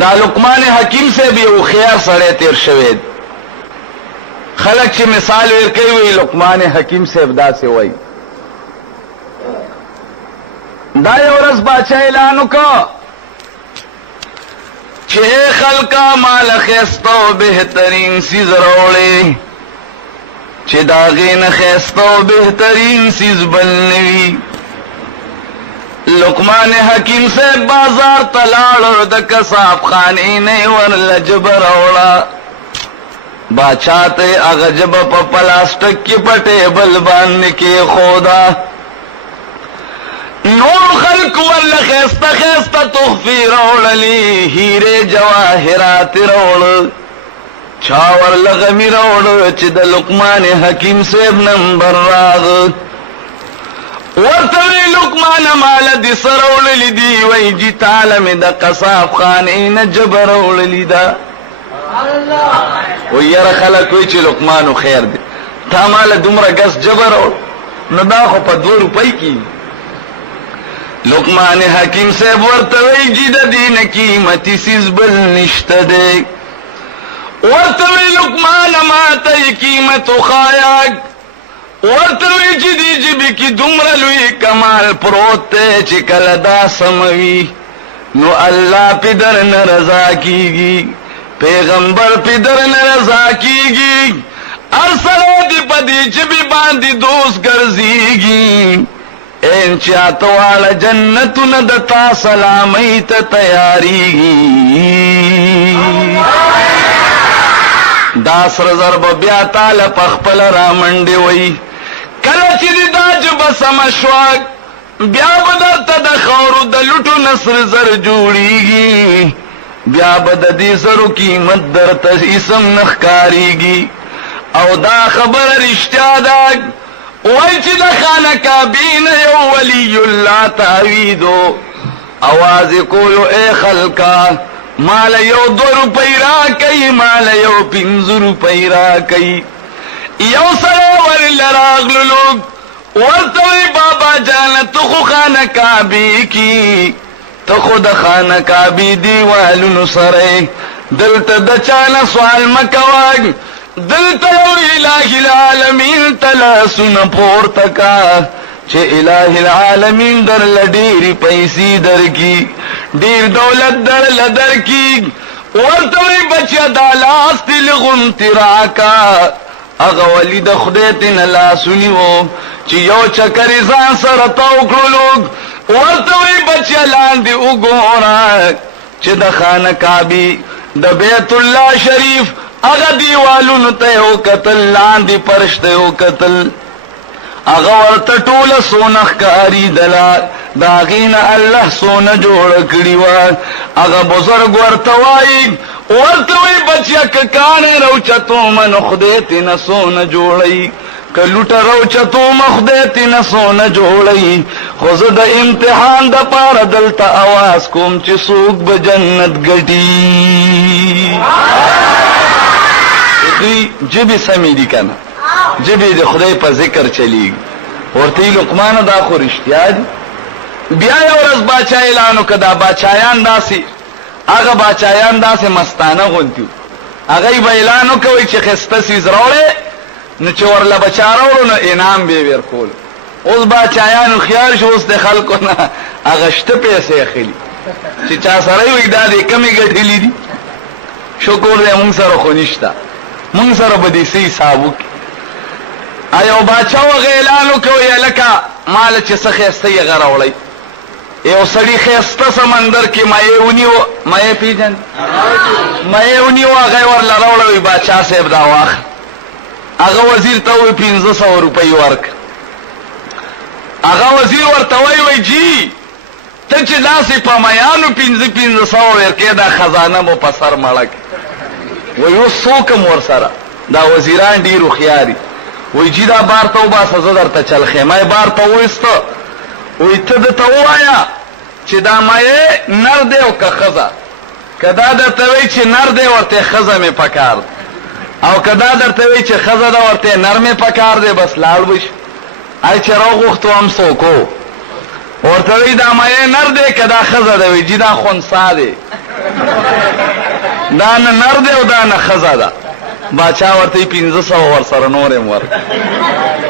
دا لقمان حکیم سے بھی او خیار سڑے تیر شوید خلق چی مثال ورکی وی لقمان حکیم سے ابدا سے وی دا یو رس باچا اعلانو کا چھے خلقا مال خیستو بہترین سیز روڑے چھے داغین خیستو بہترین سیز بلنوی لقمان حکیم سے بازار تلاڑ دا کساب خانی نے ورل جب روڑا باچاتے اغجب پا پلاسٹک کی پٹے بل باننے کے خودا نور خلق ورل خیستا خیستا تخفی روڑلی ہیرے جواہرات روڑ چھاور لغمی روڑ چد لقمان حکیم سے نمبر راغ ورطوی لقمان مال دی سروڑلی دی وی جی تعلم دا قصاب خانین جب روڑلی دا وی یر خلق وی چی لقمانو خیر دی تا مال دمرا گس جب روڑ نداخو پا 2 روپئی کی لقمان حکیم سے ورطوی جی دا دین قیمتی سیز بل نشت دے ورطوی لقمان ماتی قیمتو خایاک ورطوی چی دی جبی کی دمرلوی کمال پروتے چی کلدا سموی نو اللہ پی در نرضا کیگی پیغمبر پی در نرضا کیگی ارسلے دی پدی جبی باندی دوست گرزیگی این چاہتوالا جنت ندتا سلامیت تیاریگی داسر ضرب بیا تال پخپل را منڈی وی کلچی دی داج بسمشواک بیا بدر تا دا خورو دا لٹو نصر زر جوڑیگی بیا بد دی زرو قیمت در تا اسم نخکاریگی او دا خبر رشتیا داگ وی چی دا خانکا بین یو ولی اللہ تاویدو آواز کولو اے خلقا مال یو 2 روپئی را کئی مال یو 5 روپئی را کئی یو سرور لراغلو لوگ ورطوی بابا جانا تخو خانہ کعبی کی تخو دا خانہ کعبی دیوالو نسرے دلتا دا چانا سوال مکواگ دلتا یو الہ العالمین تلاسن پورتکا چھے الہ العالمین در لڈیری پیسی در کی دیر دولت در لدر کی ورطوی بچہ دالاست لغم تراکا اغولی د خدیتن لا سنیو چی یو چکری زان سرطاو کرلوگ ورطوی بچہ لاندی اگورا چی د خانہ کعبی د بیت اللہ شریف اغا دیوالون تیو قتل لاندی پرشتیو قتل اغا ورطا طول سونخ کاری دلا داغین اللہ سون جوڑ کریوان اغا بزرگ ورطوائی ورطوی بچیا ککانے روچتو من خدیتی نسون جوڑی کلوٹا روچتو مخدیتی نسون جوڑی خوزد امتحان دا پار دلتا آواز کوم چی سوک بجنت گٹی دوی جبی سمیدی کنا جبی دی خدای پا ذکر چلی ورطی لقمان دا خور اشتیاد بیا یو رز باچا اعلانو کدا باچایان دا سی آغا باچایان دا سے مستانه غنتیو آغای با اعلانو کوئی چی خسته سیز روڑے نو چی ورلا بچا روڑو نو انام بے ویر کول اوز باچایانو خیال شو اس دے خلقو نا آغشت پیسے خیلی چی چا سرائی وی دا دے کمی گٹی لی دی شکر دے منگ سر خونشتا منگ سر بدی سی صابو کی آیو باچاو اغا اعلانو کوئی لکا مال چی سخیسته اغا روڑی یو سڑی خیسته سمندر کی مائے اونیو مائے پیجن مائے اونیو آغای ورلا روڑوی باچا سیب دا واخ آغا وزیر تاوی 500 روپئی ورک آغا وزیر ورتاوی وی جی تچ لاسی پا مایانو 500 ورکی دا خزانه مو پسر مڑک وی او سوکم ورسرا دا وزیران دیرو خیاری وی جی دا بار تاو باسا زدر تا چل خیمای بار تاو استا وی تد تاوایا چی دا مایه نر دیو که خزا کدا در توی چی نر دی ورته خزا می پکار او کدا در توی چی خزا دا ورته نر می پکار دی بس لال بش ای چی رو گوختو هم سوکو ورته وی دا مایه نر دی کدا خزا دی وی جی دا خونسا دی دا نه نر دی او دا نه ښځه ده. باچا ورته 1500 ورسره نورم ورک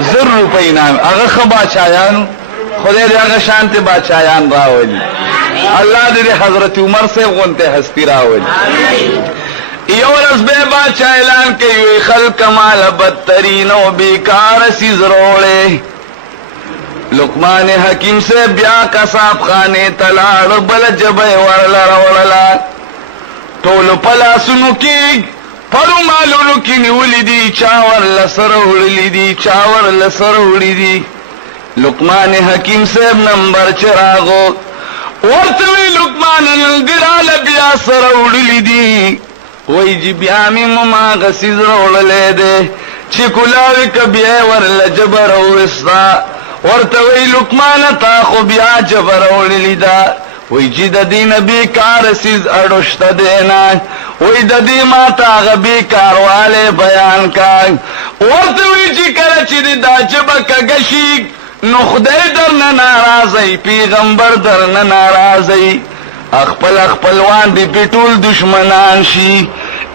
1000 روپۍ انعام. هغه ښه باچایانو، خدای دې هغه شانته باچایان راولي. الله دې حضرت عمر صاحب غونته هستی راولي. یو ورځ به باچا اعلان کوي خلق مال بدترین او بیکار سیز روړې. لقمان حکیم سے بیا کساب خانے تلاړ بل جبه ورلا وړلا. ټول پلاسونو کې پرو مالونو کې نیولې دي، چاور لسر وړلې دي، چاور لسر وړې دي. لقمان حکیم صاحب نمبر چراغو ورته وی لقمان نلګراله بیا سره وړلې دي. وای جی بیا می ما غسیز وړلې ده چې کولاوي کبه ورل جبر وستا. ورته وی لقمان تا خو بیا جبر وړلې ده. وی جی د دین بیکار سیز اړوشته دینا. وی د دې ما تا غبي کارواله بیان کا. ورته وی چې کله چې دا جبه کګشي نو خدای درنه ناراضي، پیغمبر درنه ناراضي، خپل خپلوان دي پټول دشمنان شي.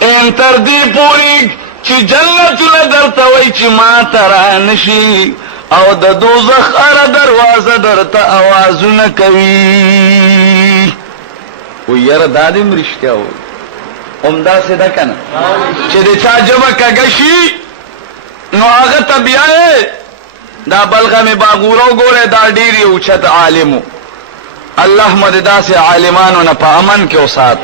ان تر دې پوری چې جنت له درته وای چې ما تران شي او د دوزخ ار دروازه درته आवाजونه کوي. و یاره دادم رښتیا و عمدا سده کنه چې د چا جبه کګشي نو هغه طبيعه دا بلغم باغورو ګوره دا ډیری اوچت عالمو. الله مددا سے عالمانو نه په امن کې اوسات.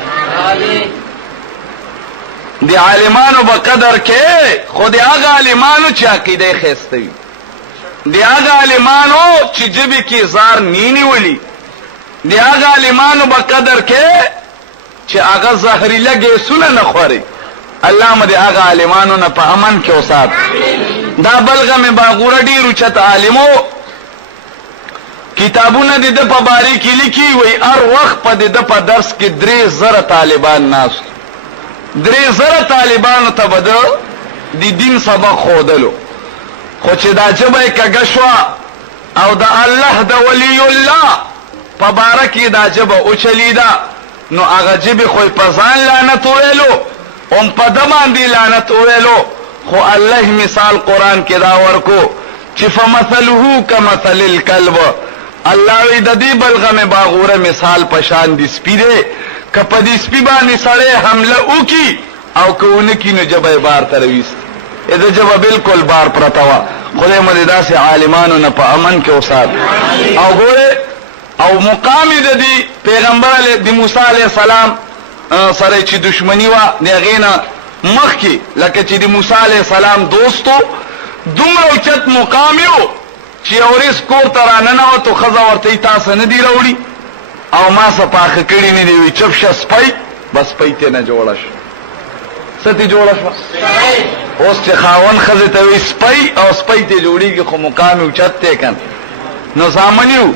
دی عالمانو په قدر کې خو دی هغه عالمانو چې عقیده خسته وي، دی هغه عالمانو چې جبه کې زار نینی ولی، دی هغه عالمانو په قدر کې چې هغه زهريله ګیسونه نه خوري. الله مدې هغه عالمانو نه په امن کې اوسات. دا بلغم باغوره ډیرو چت عالمو کتابونه د په باری کې لیکي وي هر وخت په د په درس کې 3000 طالبان ناس، 3000 طالبانو ته بده د دین سبق خودلو. خو چې دا جبه کګشوا او د الله د ولی الله په بارکه دا جبه او چلیدا نو هغه جبه خو په ځان لعنت ویلو اون په دمان دی لعنت ویلو. خو الله مثال قران کې دا ورکو چې فمثله کمثل الكلب. الله وی د دې بلغم باغوره مثال پشان دي سپی دی، کپه دې سپی باندې سړی حمله وکي او کوونه کې نو جبه بار ترويست اذا جبه بالکل بار پرتاوا. خدای مددا سے عالمانو نه په امن کې اوسات. او ګوره او مقام دې پیغمبر علی د موسی علی السلام سره چې دشمنی وا دغینا مخکی لکه چې د موسی علی السلام دوستو دومره چت مقام یو چې اورس کور تر نه نو ته خزا ورته تاسو نه دی راوړي او ما صفاخه کړی نه دی وی چپش سپای بس پېته نه جوړش ستې جوړش اوس چې خاون خزه ته وی سپای او سپای ته جوړیږي خو مقام یو چت ته کن نو سامنیو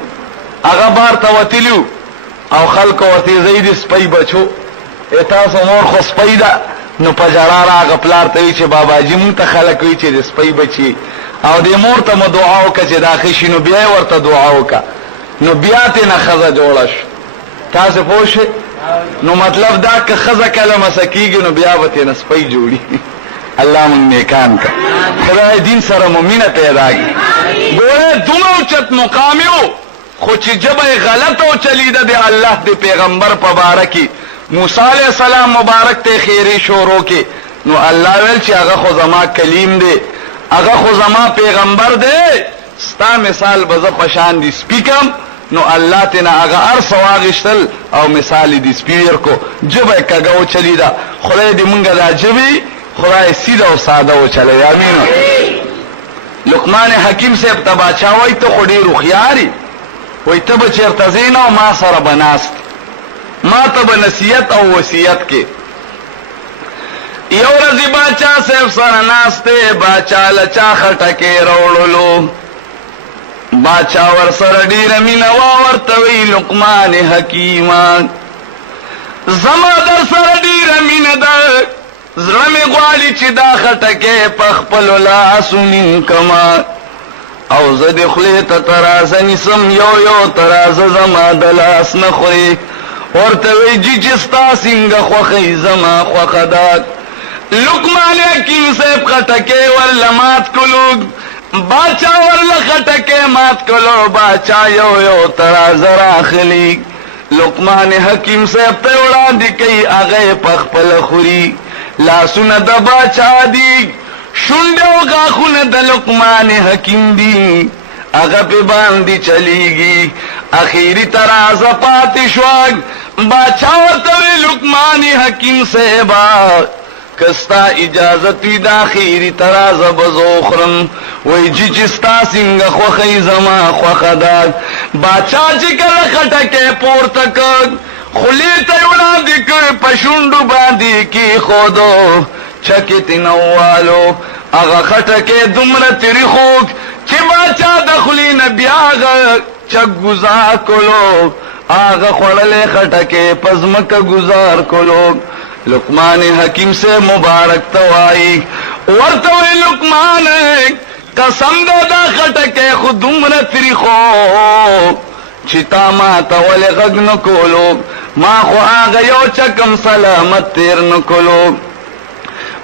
هغه بار ته وتیلو او خلق ورته زید سپای بچو تاسو مور خو سپای دا نو پجړه راغ پلار ته چې بابا جی مون ته خلک وی چې سپای بچي او د مور ته دعا وکړه چې دا خشینو بیا ورته دعا وکړه نو بیا ته نه خزه جوړش. تاسو پوښ نو مطلب دا که خزه کلمه سکیږي نو بیا وته نه سپای جوړي. الله مون نیکان کا خدای دین سره مؤمنه پیدا کی. ګوره دومره چت مقام یو خو چې جبه غلط او چلیده دی الله دی پیغمبر په بارکی موسی علیہ السلام مبارک ته خیری شروع کې نو الله ویل چې هغه خو زما کلیم دی، هغه خو زما پیغمبر دی، ستا مثال بزه پشان دی سپیکم. نو الله تینا هغه ارس واغشتل او مثال دی سپیر کو جبه کګو چلیدا. خدای دې مونږه دا جبه خدای سیده او ساده او چلی. امین. لقمان حکیم سے تبا چاوي ته خډي روخياري وای ته به چیرته زینا او ما سره بناست ما ته به نصیحت او وصیت کې. یو ورځ باچا صاحب سره ناشته باچا لچا خټکه وروړلو. باچا ور سره ډیر مینا ورته وی لقمان حکیمان زما در سره ډیر مینا ده زړه می غواړي چې دا خټکه په خپل لاس نین کما او زه د خلی ته ترازه نیسم یو یو ترازه زما د لاس نه خوري ورته وی جی چې ستا څنګه خوښی زما خوښه ده. لقمان حکیم صاحب خټکی ورله مات کلو، باچا ورله خټکی مات کلو، باچا یو یو ترازه راخلي. لقمان حکیم صاحب ته وړاندې کوي، هغه پخپله خوري. لاسونه د باچا دي، شونډې او غاښونه د لقمان حکیم دي، هغه پې باندې چلیږي. اخیری ترازه پاتې شوه. باچا ورته وی لقمان حکیم صاحبه کستا اجازت وی د اخیری ترازه به زه خورم. وی جی چې ستا څنګه خوښی زما خوښه ده. باچا چې کله خټکی پورته کړ، خولې ته یې وړاندې کړ، په شونډو باندې کېښودو، چکې ترې نه ووالو. هغه خټکی دومره تریخ و چې باچا د خولې نه بیا هغه چک گزار کلو، هغه خوړلی خټکی په ځمکه گزار کلو. لقمان حکیم سے مبارک توایی ورته وی لقمان قسم ده دا خټکی خو دومره تریخو چې تا ما ته ولې غږ نه کولو، ما خو هغه یو چکم سلامت تیر نه کولو.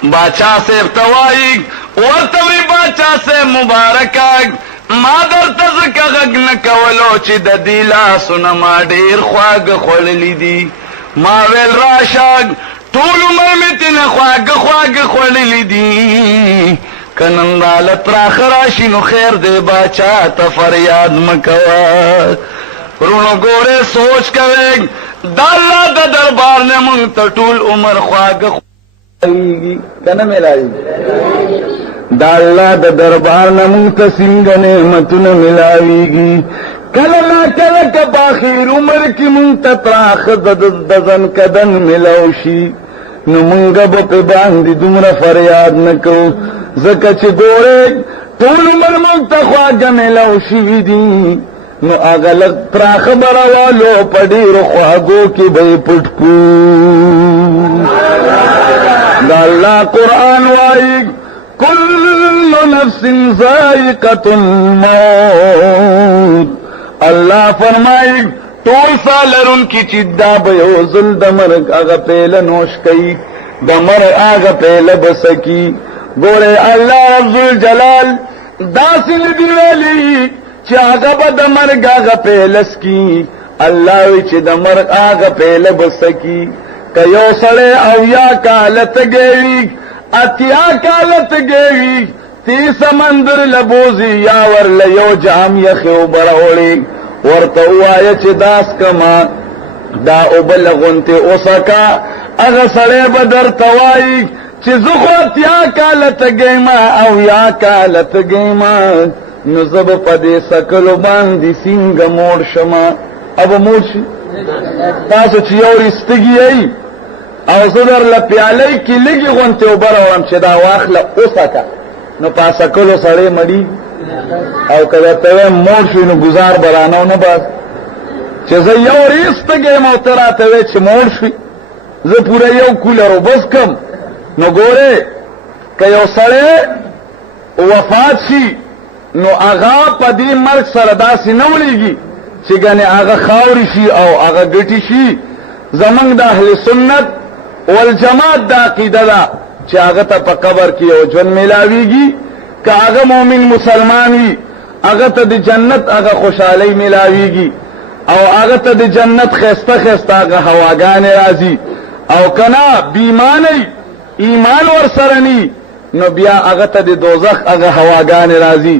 باچا صاحب توایی ورته وی باچا صاحب مبارکه ما درته ځکه غږ نه کولو چې د دې لاسونه ما ډېر خواږه خوړلي دي. ما ویل راشه ټول عمر مې تېنه خواږه خواږه خوړلي دي، که نن دالت راښه راشي نو خیر دی، باچا ته فریاد مه کوه. ورونو ګورې سوچ کوئ، د الله د دربار نه مونږ ته ټول عمر خواږه میلاویږي که نه میلاویږي؟ د الله د دربار نه مونږ ته څنګه نعمتونه میلاویږي. کله نا کله که په اخر عمر کې مونږ ته پراخه د ځن کدن میلاو شي، نو مونږ به پې باندې دومره فریاد نه کوو، ځکه چې ګورئ ټول عمر مونږ ته خواږه میلاو شوي دي، نو هغه لږ پراخه به راوالو، په ډېرو خواږو کې به یې پټ کړو. د الله قرآن وایي کل نفس ذائقة الموت. الله فرمایي ټول سالرون کی چې دا به یو ځل د مرګ هغه پیله نوش کوي، د مرګ هغه پیله بسکی. ګوره الله رب الجلال داسې ندي ویلي چې هغه به د مرګ هغه پیله سکي. الله وی چې د مرګ هغه پیله بسکی. که یو سړی 80 کاله تږی، 80 کاله تږی، 30 سمندر لبوزي یا ورله یو جام یخې اوبه راوړي، ورته ووایه چې داس کما دا اوبه لغونتې وڅکه، هغه سړی به درته وایي چې زه خو 80 کاله تږی ما 80 کاله تږی ما، نو زه به په دې څکلو باندې څنګه موړ شمه. ابه موړ شي تاسو چې یو رستګي یئ او زه درله پیالۍ کې لږې غونتې اوبه راوړم چې دا واخله وڅکه، نو په څکلو سړی مړي. او که درته وایم موړ شوي نو ګزار به رانه ونه باز، چې زه یو ریس تږی یم او ته راته وایې چې موړ شوي، زه پوره یو کولر اوبه څکم. نو ګورې که یو سړی وفات شي نو هغه په دې مرګ سره داسې نه وړېږي چې ګنې هغه خاورې شي او هغه ګټې شي. زمونږ د اهل سنت والجماعت دا عقیده ده چې هغه ته په قبر کې یو ژوند میلاویږي. که هغه مؤمن مسلمان وي هغه ته د جنت هغه خوشحالۍ میلاویږي، او هغه ته د جنت ښایسته ښایسته هغه هواګانې راځي. او که نه بیمانۍ ایمان ورسره نی نو بیا هغه ته د دوزخ هغه هواګانې راځي.